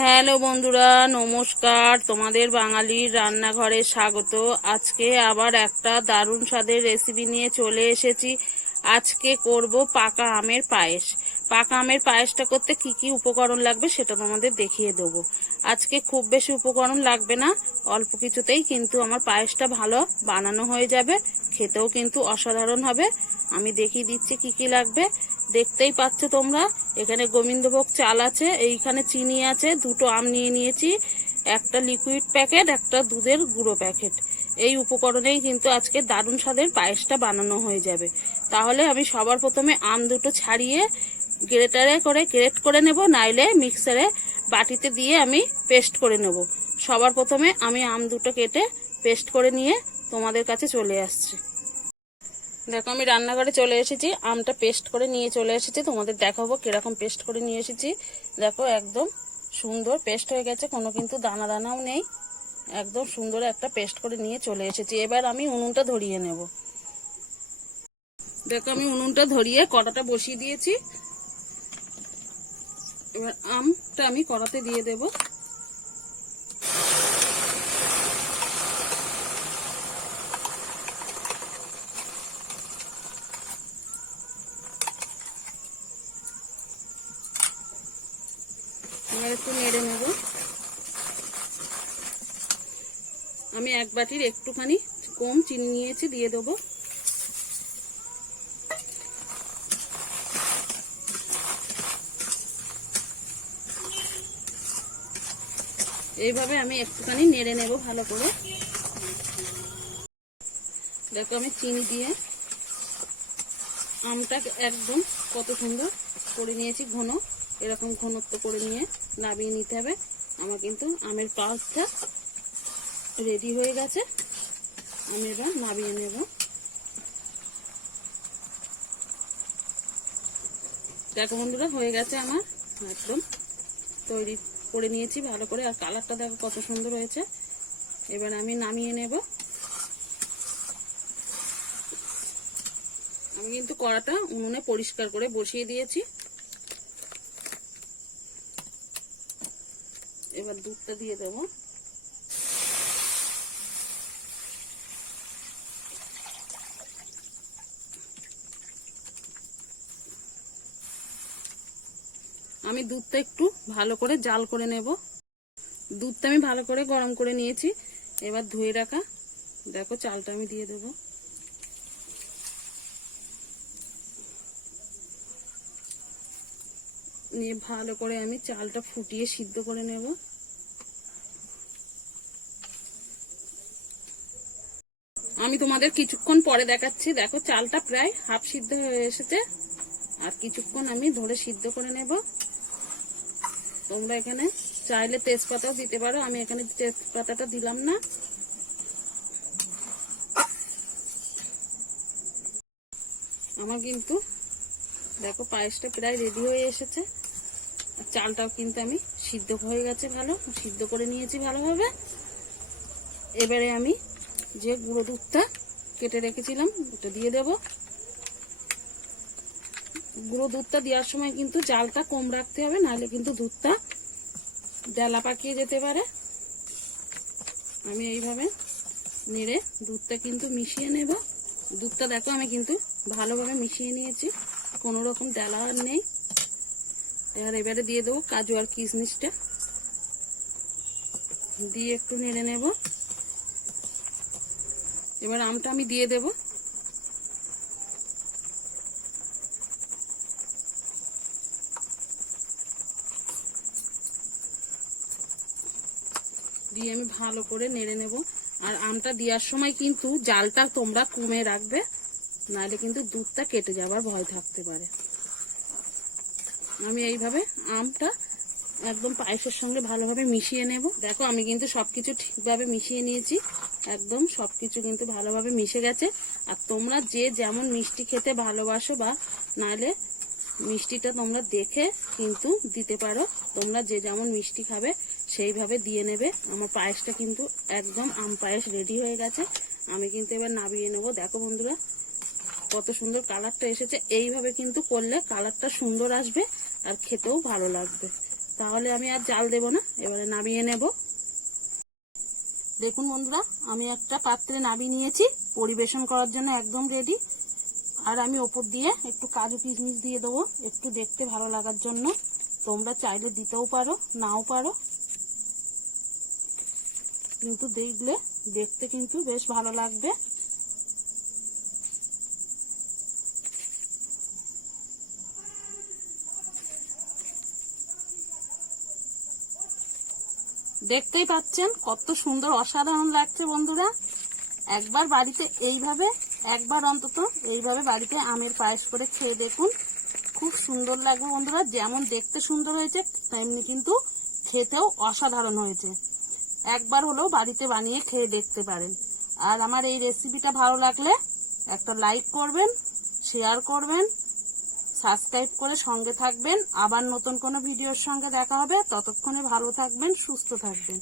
Hello বন্ধুরা, নমস্কার। তোমাদের বাঙালির রান্নাঘরে স্বাগত। আজকে আবার একটা দারুণ স্বাদের রেসিপি নিয়ে চলে এসেছি। আজকে করব পাকা আমের পায়েস। পাকা আমের পায়েসটা করতে কি কি উপকরণ লাগবে সেটা তোমাদের দেখিয়ে দেবো। আজকে খুব বেশি উপকরণ লাগবে না, অল্প কিছুতেই কিন্তু আমার পায়েসটা ভালো বানানো হয়ে যাবে, খেতেও কিন্তু অসাধারণ হবে। আমি দেখিয়ে দিচ্ছি কি কি লাগবে। দেখতেই পাচ্ছ তোমরা, এখানে গোবিন্দভোগ চাল আছে, এইখানে চিনি আছে, দুটো আম নিয়ে নিয়েছি, একটা লিকুইড প্যাকেট একটা দুধের গুঁড়ো প্যাকেট এই উপকরণেই কিন্তু আজকে দারুণ স্বাদের পায়েসটা বানানো হয়ে যাবে। তাহলে আমি সবার প্রথমে আম দুটো ছাড়িয়ে গ্রেটারে করে গ্রেট করে নেব, নাইলে মিক্সারে বাটিতে দিয়ে আমি পেস্ট করে নেব। সবার প্রথমে আমি আম দুটো কেটে পেস্ট করে নিয়ে তোমাদের কাছে চলে আসছি। দেখো, আমি রান্নাঘরে চলে এসেছি। আমটা পেস্ট করে নিয়ে চলে এসেছি। তোমাদের দেখাবো কীরকম পেস্ট করে নিয়ে এসেছি। দেখো, একদম সুন্দর পেস্ট হয়ে গেছে। কোনো কিন্তু দানা দানাও নেই। একদম সুন্দর একটা পেস্ট করে নিয়ে চলে এসেছি। এবার আমি উনুনটা ধরিয়ে নেব। দেখো, আমি উনুনটা ধরিয়ে কড়াটা বসিয়ে দিয়েছি। এবার আমটা আমি কড়াতে দিয়ে দেবো। এবার একটু নেড়ে নেব। আমি এক বাটির একটুখানি কম চিনি নিয়েছি, দিয়ে দেবো। এইভাবে আমি একটুখানি নেড়ে নেব ভালো করে। দেখো আমি চিনি দিয়ে আমটা একদম কত সুন্দর করে নিয়েছি ঘন। এরকম ঘনত্ব করে নিয়ে নামিয়ে নিতে হবে। আমার কিন্তু আমের পাউচটা রেডি হয়ে গেছে। আমি এবার নামিয়ে নেব। দেখো বন্ধুরা, হয়ে গেছে আমার একদম তৈরি করে নিয়েছি ভালো করে। আর কালারটা দেখো কত সুন্দর হয়েছে। এবার আমি নামিয়ে নেব। আমি কিন্তু কড়াটা উনুনে পরিষ্কার করে বসিয়ে দিয়েছি। এবার দুধটা দিয়ে দেবো। আমি দুধটা একটু ভালো করে জাল করে নেব। দুধটা আমি ভালো করে গরম করে নিয়েছি। এবার ধুয়ে রাখা, দেখো চালটা আমি দিয়ে দেবো। নিয়ে ভালো করে আমি চালটা ফুটিয়ে সিদ্ধ করে নেব। আমি তোমাদের কিছুক্ষণ পরে দেখাচ্ছি। দেখো, চালটা প্রায় হাফ সিদ্ধ হয়ে এসেছে। আর কিছুক্ষণ আমি ধরে সিদ্ধ করে নেব। তোমরা এখানে চাইলে তেজপাতাও দিতে পারো। আমি এখানে তেজপাতাটা দিলাম না। আমার কিন্তু, দেখো, পায়েসটা প্রায় রেডি হয়ে এসেছে। চালটাও কিন্তু আমি সিদ্ধ হয়ে গেছে ভালো, সিদ্ধ করে নিয়েছি ভালোভাবে। এবারে আমি যে গুঁড়ো দুধটা কেটে রেখেছিলাম, ওটা দিয়ে দেব। গুঁড়ো দুধটা দেওয়ার সময় কিন্তু জালটা কম রাখতে হবে, নাহলে কিন্তু দুধটা ডালা পাকিয়ে যেতে পারে। আমি এইভাবে নেড়ে দুধটা কিন্তু মিশিয়ে নেব। দুধটা দেখো আমি কিন্তু ভালোভাবে মিশিয়ে নিয়েছি, কোনো রকম ডালা নেই। এবার এবারে দিয়ে দেবো কাজু আর কিশমিশটা। দিয়ে একটু নেড়ে নেব। এবার আমটা আমি দিয়ে দেব। দিয়ে আমি ভালো করে নেড়ে নেব। আর আমটা দেওয়ার সময় কিন্তু জালটা তোমরা কমে রাখবে, নাহলে কিন্তু দুধটা কেটে যাবার ভয় থাকতে পারে। আমি এইভাবে আমটা একদম পায়েসের সঙ্গে ভালোভাবে মিশিয়ে নেব। দেখো, আমি কিন্তু সবকিছু ঠিকভাবে মিশিয়ে নিয়েছি। একদম সবকিছু কিন্তু ভালোভাবে মিশে গেছে। আর তোমরা যে যেমন মিষ্টি খেতে ভালোবাসো বা নাহলে মিষ্টিটা তোমরা দেখে কিন্তু দিতে পারো। তোমরা যে যেমন মিষ্টি খাবে, সেইভাবে দিয়ে নেবে। আমার পায়েসটা কিন্তু একদম আম পায়েস রেডি হয়ে গেছে। আমি কিন্তু এবার নাবিয়ে নেব। দেখো বন্ধুরা, কত সুন্দর কালারটা এসেছে। এইভাবে কিন্তু করলে কালারটা সুন্দর আসবে। আর খেতেও ভালো লাগবে। তাহলে আমি আর জাল দেব না, এবারে নামিয়ে নেব। দেখুন বন্ধুরা, আমি একটা পাত্রে নামিয়ে নিয়েছি, পরিবেশন করার জন্য একদম রেডি আর আমি ওপর দিয়ে একটু কাজু কিশমিশ দিয়ে দেবো, একটু দেখতে ভালো লাগার জন্য। তোমরা চাইলে দিতেও পারো, নাও পারো। কিন্তু দেখলে, দেখতে কিন্তু বেশ ভালো লাগবে। দেখতেই পাচ্ছেন, কত সুন্দর অসাধারণ লাগছে বন্ধুরা। একবার বাড়িতে এইভাবে, একবার অন্তত এইভাবে বাড়িতে আমের পায়েস করে খেয়ে দেখুন। খুব সুন্দর লাগবে বন্ধুরা, যেমন দেখতে সুন্দর হয়েছে, তেমনি কিন্তু খেতেও অসাধারণ হয়েছে। একবার হলেও বাড়িতে বানিয়ে খেয়ে দেখতে পারেন। আর আমার এই রেসিপিটা ভালো লাগলে একটা লাইক করবেন শেয়ার করবেন সাবস্ক্রাইব করে সঙ্গে থাকবেন। আবার নতুন কোনো ভিডিওর সঙ্গে দেখা হবে। ততক্ষণে ভালো থাকবেন, সুস্থ থাকবেন।